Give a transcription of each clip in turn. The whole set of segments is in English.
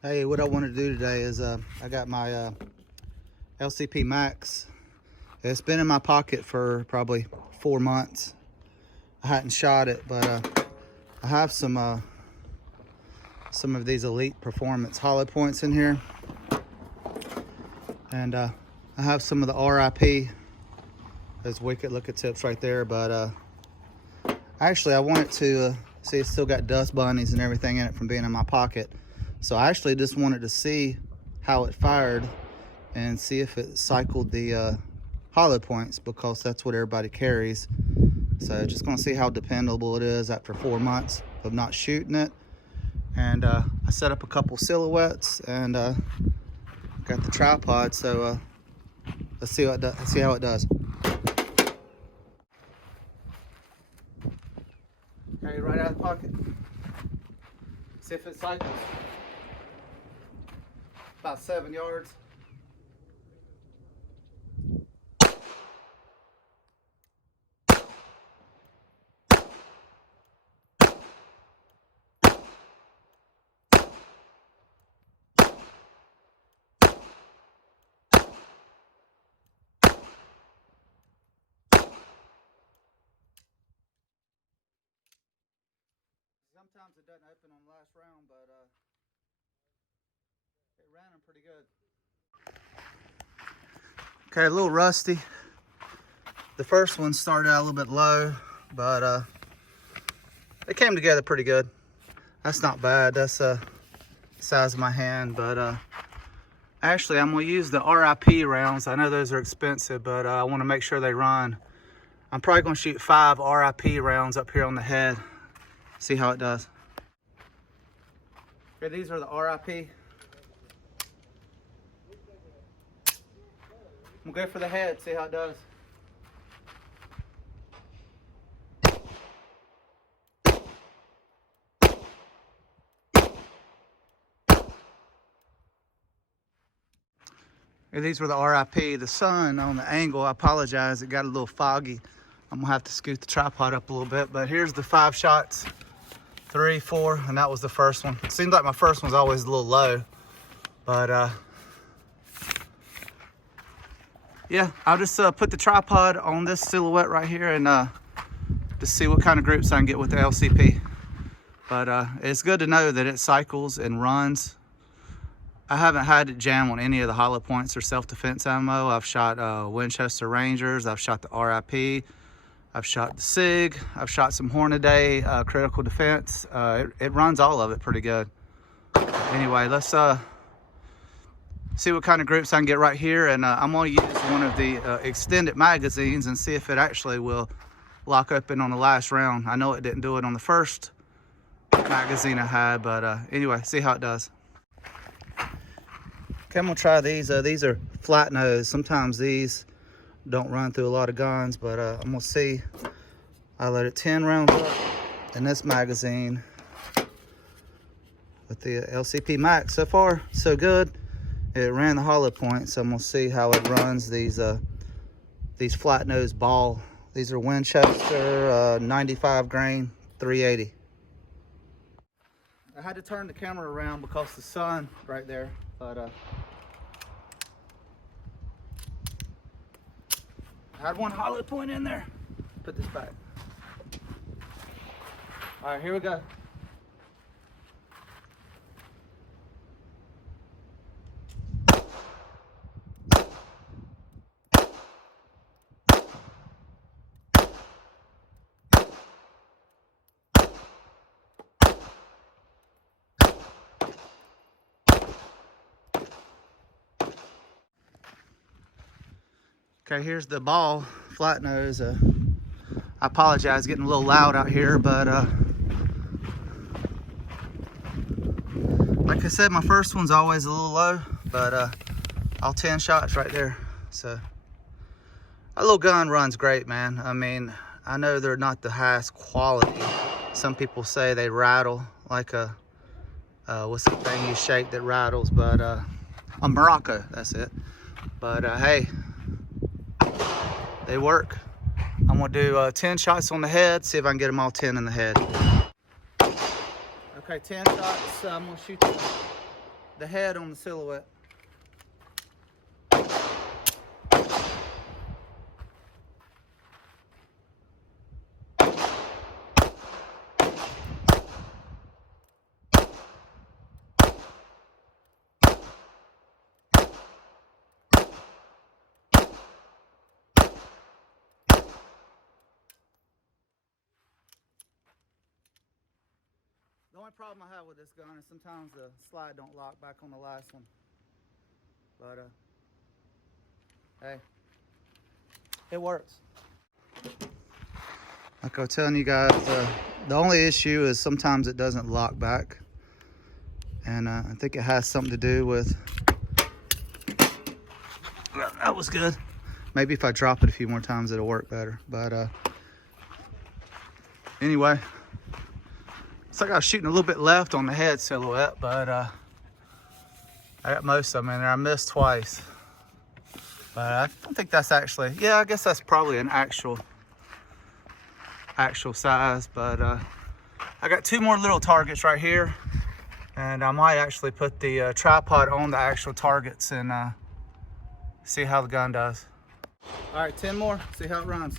Hey, what I wanted to do today is I got my LCP Max. It's been in my pocket for probably 4 months. I hadn't shot it, but I have some of these Elite Performance hollow points in here, and I have some of the RIP, those wicked looking tips right there. But actually, I wanted to see it's still got dust bunnies and everything in it from being in my pocket. So I actually just wanted to see how it fired and see if it cycled the hollow points, because that's what everybody carries. So just gonna see how dependable it is after 4 months of not shooting it. And I set up a couple silhouettes and got the tripod. So let's see what let's see how it does. Okay, right out of the pocket. See if it cycles. About 7 yards. Sometimes it doesn't open on the last round, but it ran them pretty good. Okay, a little rusty. The first one started out a little bit low, but it came together pretty good. That's not bad. That's the size of my hand. But actually, I'm gonna use the RIP rounds. I know those are expensive, but I want to make sure they run. I'm probably gonna shoot 5 RIP rounds up here on the head. See how it does. Okay, these are the RIP. I'm gonna go for the head, see how it does. Okay, these were the RIP. The sun on the angle, I apologize, it got a little foggy. I'm gonna have to scoot the tripod up a little bit, but here's the 5 shots. 3, 4, and that was the first one. It seems like my first one's always a little low, but yeah, I'll just put the tripod on this silhouette right here and just see what kind of groups I can get with the LCP. But it's good to know that it cycles and runs. I haven't had it jam on any of the hollow points or self-defense ammo. I've shot Winchester Rangers, I've shot the RIP, I've shot the SIG, I've shot some Hornady critical defense. It runs all of it pretty good. Anyway, let's see what kind of groups I can get right here, and I'm going to use one of the extended magazines and see if it actually will lock open on the last round. I know it didn't do it on the first magazine I had, but anyway, see how it does. Okay, I'm going to try these. These are flat nose. Sometimes these don't run through a lot of guns, but I'm going to see. I loaded 10 rounds up in this magazine with the LCP Max. So far, so good. It ran the hollow point, so I'm gonna see how it runs these flat nose ball. These are Winchester 95 grain 380. I had to turn the camera around because the sun right there, but I had one hollow point in there. Put this back. All right, here we go. Okay, here's the ball, flat nose. I apologize, getting a little loud out here, but like I said, my first one's always a little low, but all 10 shots right there. So a little gun runs great, man. I mean, I know they're not the highest quality. Some people say they rattle like a what's the thing you shake that rattles, but a Morocco, that's it. But hey, they work. I'm gonna do 10 shots on the head, see if I can get them all 10 in the head. Okay, 10 shots. I'm gonna shoot the head on the silhouette. The only problem I have with this gun is sometimes the slide don't lock back on the last one. But hey, it works. Like I was telling you guys, the only issue is sometimes it doesn't lock back. And I think it has something to do with, well, that was good. Maybe if I drop it a few more times, it'll work better. But anyway, it's like I was shooting a little bit left on the head silhouette, but I got most of them in there. I missed twice. But I don't think that's actually, yeah, I guess that's probably an actual size. But I got 2 more little targets right here. And I might actually put the tripod on the actual targets and see how the gun does. All right, 10 more, see how it runs.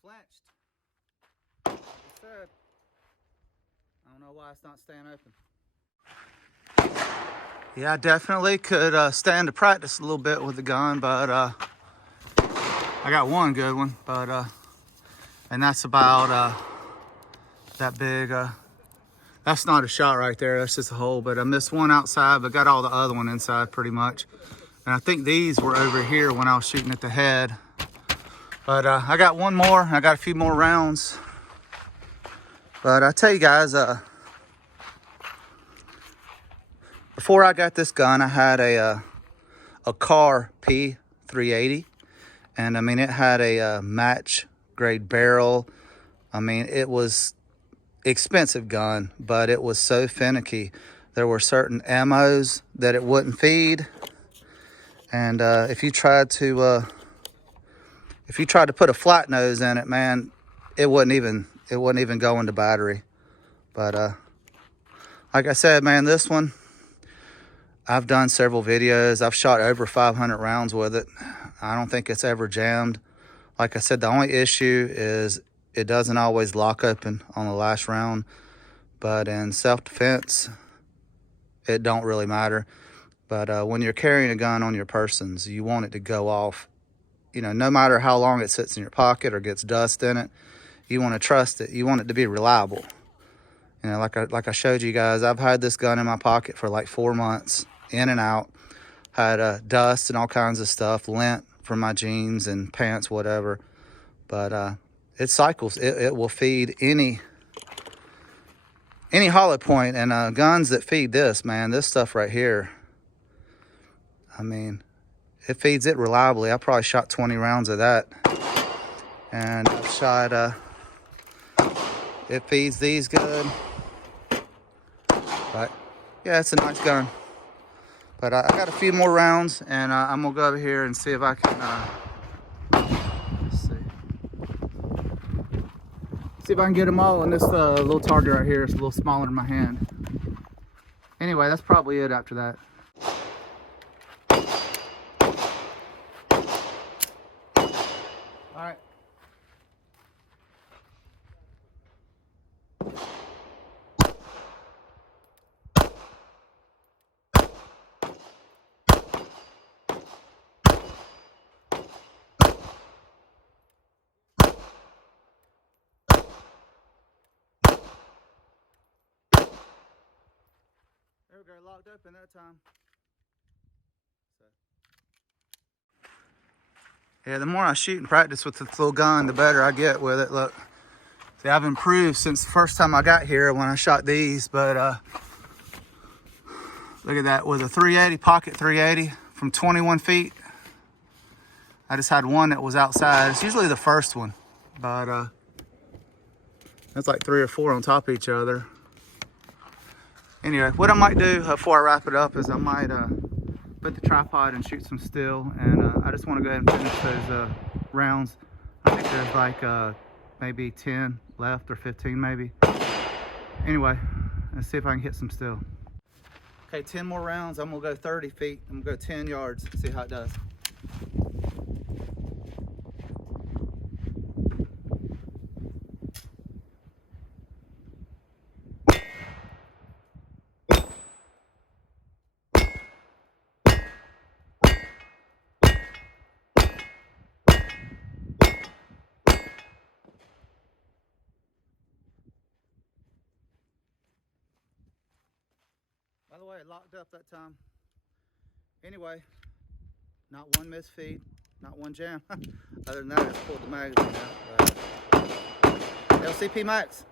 Flinched. Like I said, I don't know why it's not staying open. Yeah, I definitely could stand to practice a little bit with the gun, but I got one good one, but and that's about that big. That's not a shot right there, that's just a hole, but I missed one outside, but got all the other one inside pretty much. And I think these were over here when I was shooting at the head. But I got one more, I got a few more rounds. But I tell you guys, before I got this gun, I had a car P380. And I mean, it had a match grade barrel. I mean, it was expensive gun, but it was so finicky. There were certain ammos that it wouldn't feed. And if you tried to put a flat nose in it, man, it wouldn't even go into battery. But like I said, man, this one, I've done several videos. I've shot over 500 rounds with it. I don't think it's ever jammed. Like I said, the only issue is it doesn't always lock open on the last round. But in self-defense, it don't really matter. But when you're carrying a gun on your persons, you want it to go off. You know, no matter how long it sits in your pocket or gets dust in it, you want to trust it. You want it to be reliable. You know, like I showed you guys, I've had this gun in my pocket for like 4 months, in and out. Had dust and all kinds of stuff, lint from my jeans and pants, whatever. But it cycles. It will feed any hollow point. And guns that feed this, man, this stuff right here, I mean, it feeds it reliably. I probably shot 20 rounds of that. And I've shot, it feeds these good. But yeah, it's a nice gun. But I got a few more rounds, and I'm gonna go over here and see if I can, let's see if I can get them all in this little target right here. It's a little smaller than my hand. Anyway, that's probably it after that. All right. There we go, locked open that time. Yeah, the more I shoot and practice with this little gun, the better I get with it. Look, see, I've improved since the first time I got here when I shot these. But look at that, with a 380, pocket 380, from 21 feet. I just had one that was outside. It's usually the first one, but that's like 3 or 4 on top of each other. Anyway, what I might do before I wrap it up is I might put the tripod and shoot some still, and I just want to go ahead and finish those rounds. I think there's like maybe 10 left or 15 maybe. Anyway, let's see if I can hit some still. Okay, 10 more rounds. I'm gonna go 30 feet. I'm gonna go 10 yards, see how it does. By the way, it locked up that time. Anyway, not one missed feed, not one jam. Other than that, I just pulled the magazine out. LCP Max.